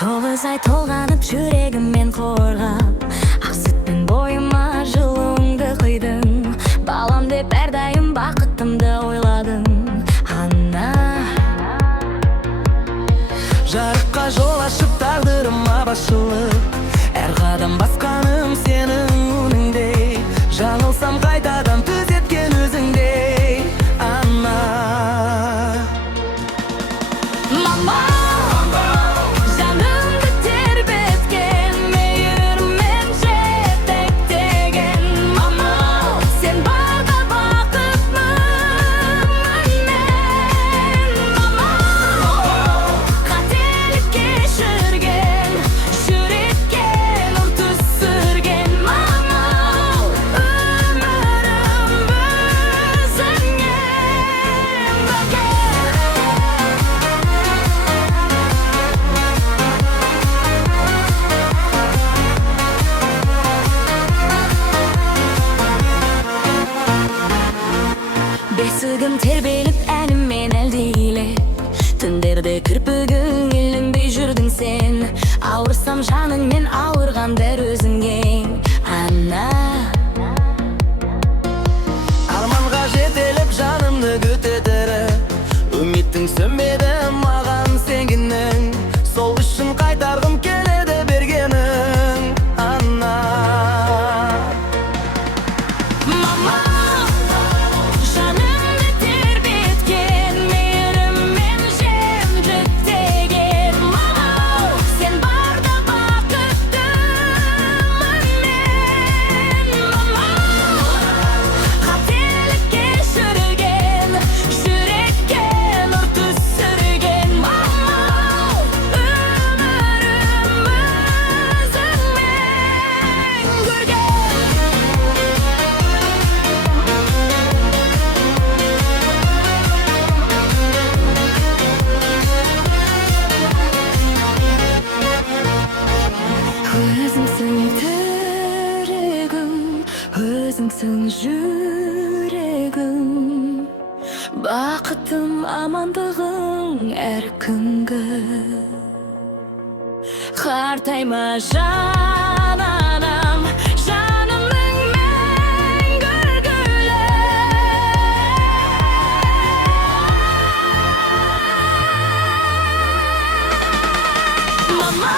Тоғыз ай толғанып жүрегім мен қорғап, ақ сүтпен бойыма жылуыңды құйдың. Балам деп әрдайым бақытымды ойладың. Ана, жарыққа жол ашып тағдырыма басшылық, әр қадам басқаным сенің үніңдей. Жаңылсам қайтадан түзеткен өзіңдей. Ана, мама, жанымды тербеткен, мейіріммен жетектеген. Мама, сен барда бақытмын мен. Мама, қателік кешірген, жүрекке нұр түсірген. Мама, өмірім өзіңнен бөтен. Бесігім тербеліп әнімен әлдейлі, түндерде кірпігің ілінбей жүрдің сен. Ауырсам жаныңмен ауырған дәр өзіңе. Ана, арманға жетелеп жанымды күтетірі, үміттің сөнбеді маған сенгенің. Сол үшін қайтарғым келеді бергенің. Ана, мама, жанымды тербеткен, мейіріммен жетектеген. Мама, сен барда бақыттымын мен. Мама, қателік кешірген, жүрекке нұр түсірген. Мама, өмірім өзіңмен көрген. Өзіңсің тірегім, өзіңсің жүрегім, бақытым, амандығың әр күнгі. Қартайма жан анам, жанымның мәңгі гүлі. Мама,